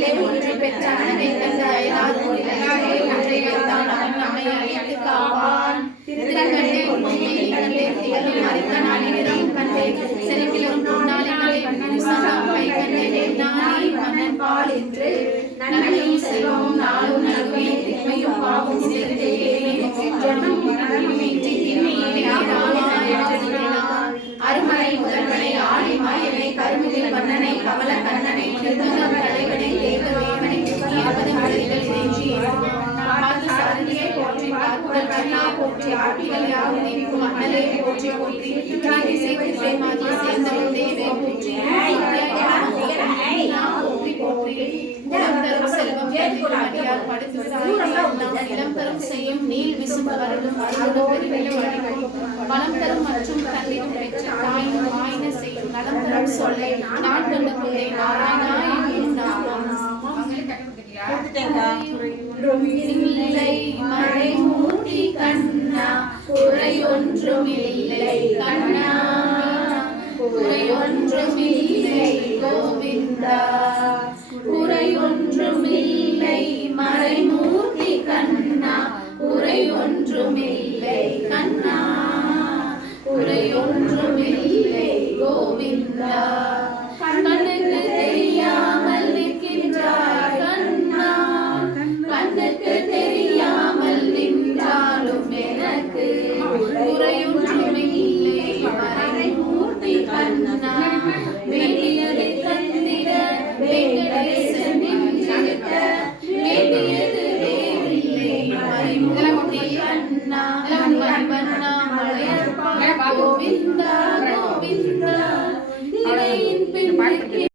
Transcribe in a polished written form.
அகிலத்திலே ஒன்றை பெற்ற அழகை கண்ட அயலார் ஒன்றையத்தான் அவன் நம்மை அழைத்து காப்பான். திருக்கண்ணே பொன்னே கண்டே திகழும் மறித்தனானி நிறம் கண்டே செருக்கிலும் பொன்னாளிகளை கை கண்டே நானே மன்னன் பால் என்று நன்மையும் செல்வமும் நாளும் நல்குமே திண்மையும் பாவம் சேர்ந்தே அருமனை முதல்வனை ஆணை மாயனை கருமுகில் வண்ணனை கமல கண்ணனை திருத்தம் தலைவனை தேவதேவனை இருபது மலைகள் இறைஞ்சி பார்த்து சாரதியை போற்றி பார்ப்புகள் கண்ணா போற்றி ஆட்டிகள் யாவும் நீக்கும் அண்ணலை போற்றி போற்றி திசை திசை மாதிரி சேர்ந்தவள் தேவை போற்றி செல்வம் அடியார் படுத்து இளம் தரும் செய்யும் நீள் விசும்பு வரலும் வளம் தரும் மற்றும் தன்னிடம் பெற்ற தாயும் வாயின செய்யும் நலம் தரும் சொல்லை நான் கண்டு கொண்டேன் நாராயணா இல்லை மழை மூட்டி கண்ணா குறையொன்றுமில்லை கண்ணா குறையொன்றுமில்லை கோவிந்தா குறையொன்றுமில்லை மறைமூர்த்தி கண்ணா குறையொன்றுமில்லை கண்ணா குறையொன்றுமில்லை கோவிந்தா கண்ணுக்கு தெரியாமல் நிற்கின்றாய் கண்ணா கண்ணுக்கு தெரியாமல் நின்றாலும் எனக்கு குறையொன்றுமில்லை மறைமூர்த்தி கண்ணா வேண்டியதை தந்திட வேங்கடேசன் நின்றிருக்க வேண்டியது வேறில்லை மறைமூர்த்தி கண்ணா வண்ணா மலையப்பா கோவிந்தா கோவிந்தா திரையின் பின்